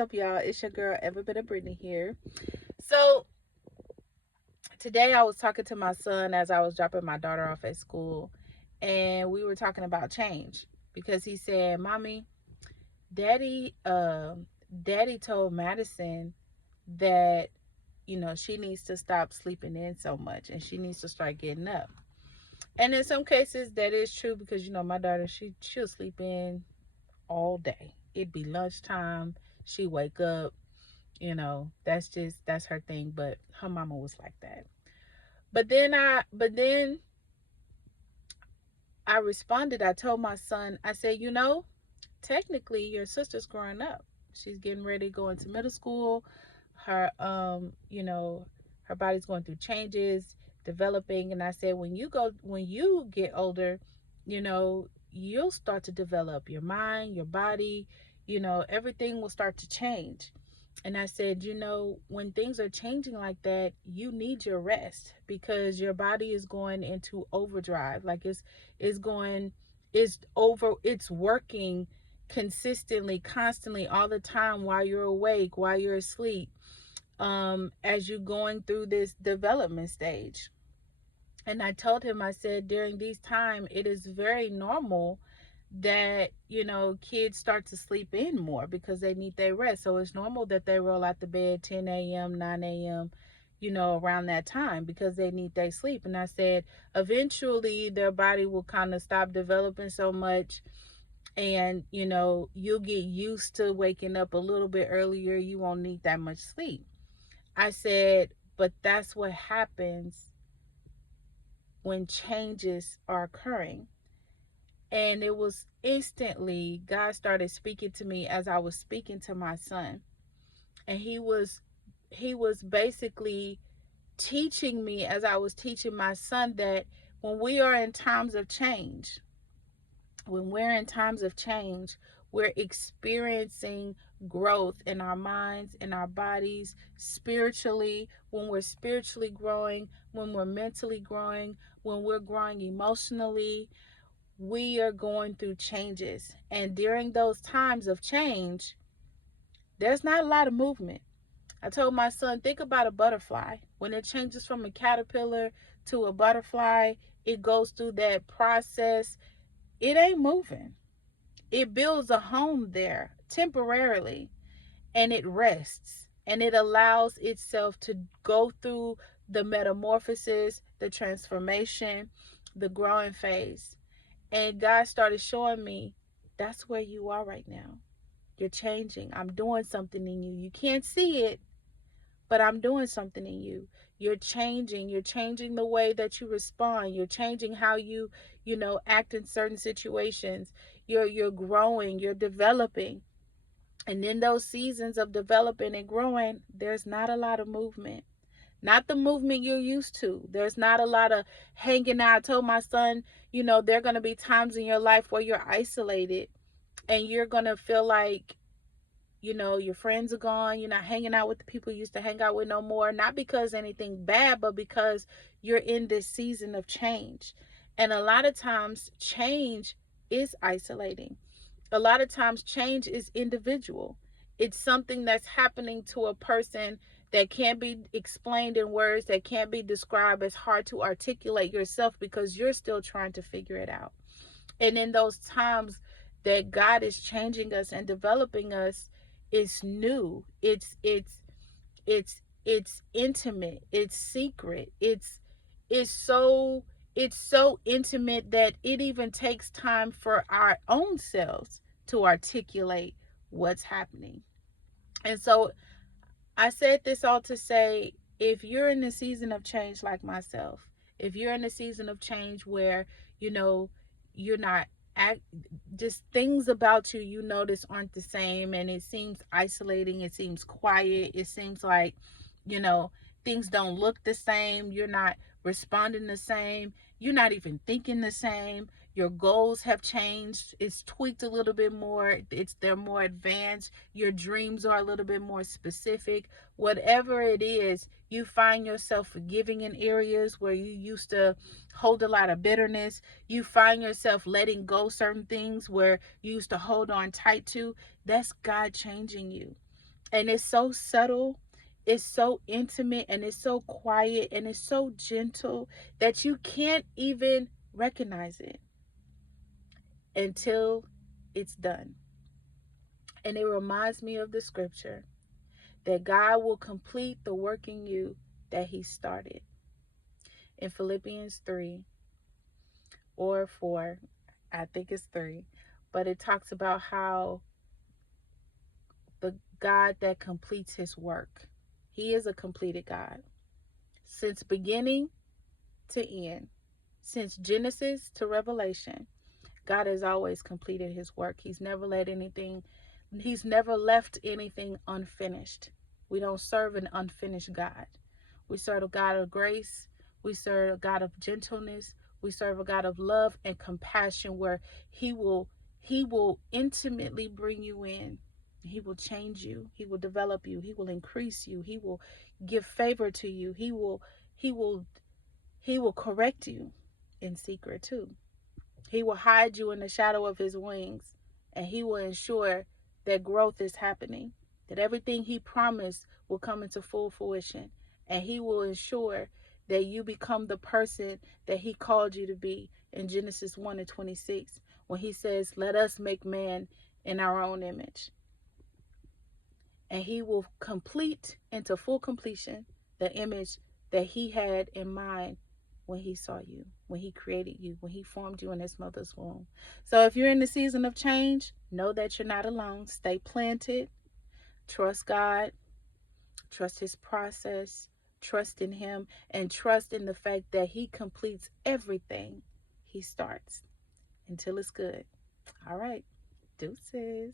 What's up, y'all? It's your girl, Ever Been a Brittany here. So today I was talking to my son as I was dropping my daughter off at school, and we were talking about change because he said, "Mommy, Daddy, Daddy told Madison that she needs to stop sleeping in so much and she needs to start getting up." And in some cases, that is true because my daughter, she'll sleep in all day. It'd be lunchtime, she wake up. That's her thing. But her mama was like that. But then I responded. I told my son, I said, technically your sister's growing up. She's getting ready to go into middle school. Her her body's going through changes, developing. And I said, when you get older, you'll start to develop your mind, your body, everything will start to change. And I said, when things are changing like that, you need your rest because your body is going into overdrive. Like it's going it's working consistently, constantly, all the time while you're awake, while you're asleep, as you're going through this development stage. And I told him, I said, during these time, it is very normal that kids start to sleep in more because they need their rest. So it's normal that they roll out the bed 10 a.m., 9 a.m., around that time because they need their sleep. And I said, eventually their body will kind of stop developing so much, and you'll get used to waking up a little bit earlier. You won't need that much sleep. I said, but that's what happens when changes are occurring. And it was instantly God started speaking to me as I was speaking to my son. And he was basically teaching me as I was teaching my son that when we are in times of change, when we're in times of change, we're experiencing growth in our minds, in our bodies, spiritually, when we're spiritually growing, when we're mentally growing, when we're growing emotionally, we are going through changes. And during those times of change, there's not a lot of movement. I told my son, think about a butterfly. When it changes from a caterpillar to a butterfly, it goes through that process. It ain't moving. It builds a home there temporarily, and it rests, and it allows itself to go through the metamorphosis, the transformation, the growing phase. And God started showing me that's where you are right now. You're changing. I'm doing something in you. You can't see it, but I'm doing something in you. You're changing. You're changing the way that you respond. You're changing how you act in certain situations. You're growing. You're developing. And in those seasons of developing and growing, there's not a lot of movement. Not the movement you're used to. There's not a lot of hanging out. I told my son, there are going to be times in your life where you're isolated and you're going to feel like, your friends are gone. You're not hanging out with the people you used to hang out with no more. Not because anything bad, but because you're in this season of change. And a lot of times, change is isolating. A lot of times, change is individual. It's something that's happening to a person that can't be explained in words, that can't be described. It's hard to articulate yourself because you're still trying to figure it out. And in those times that God is changing us and developing us, it's new. It's intimate. It's secret. It's so it's so intimate that it even takes time for our own selves to articulate what's happening. And so I said this all to say, if you're in a season of change like myself, if you're in a season of change where, you're not act, just things about you notice aren't the same, and it seems isolating, it seems quiet, it seems like, you know, things don't look the same, you're not responding the same, you're not even thinking the same, your goals have changed, it's tweaked a little bit more, they're more advanced, your dreams are a little bit more specific. Whatever it is, you find yourself forgiving in areas where you used to hold a lot of bitterness. You find yourself letting go certain things where you used to hold on tight to. That's God changing you. And it's so subtle, it's so intimate, and it's so quiet, and it's so gentle that you can't even recognize it until it's done. And it reminds me of the scripture that God will complete the work in you that He started. In Philippians 3 or 4, I think it's 3, but it talks about how the God that completes His work, He is a completed God. Since beginning to end, since Genesis to Revelation, God has always completed His work. He's never left anything unfinished. We don't serve an unfinished God. We serve a God of grace. We serve a God of gentleness. We serve a God of love and compassion, where He will intimately bring you in. He will change you. He will develop you. He will increase you. He will give favor to you. He will correct you in secret too. He will hide you in the shadow of His wings, and He will ensure that growth is happening, that everything He promised will come into full fruition, and He will ensure that you become the person that He called you to be in Genesis 1:26, when He says, "Let us make man in our own image." And He will complete into full completion the image that He had in mind when He saw you, when He created you, when He formed you in His mother's womb. So if you're in the season of change, know that you're not alone. Stay planted. Trust God. Trust His process. Trust in Him, and trust in the fact that He completes everything He starts until it's good. All right. Deuces.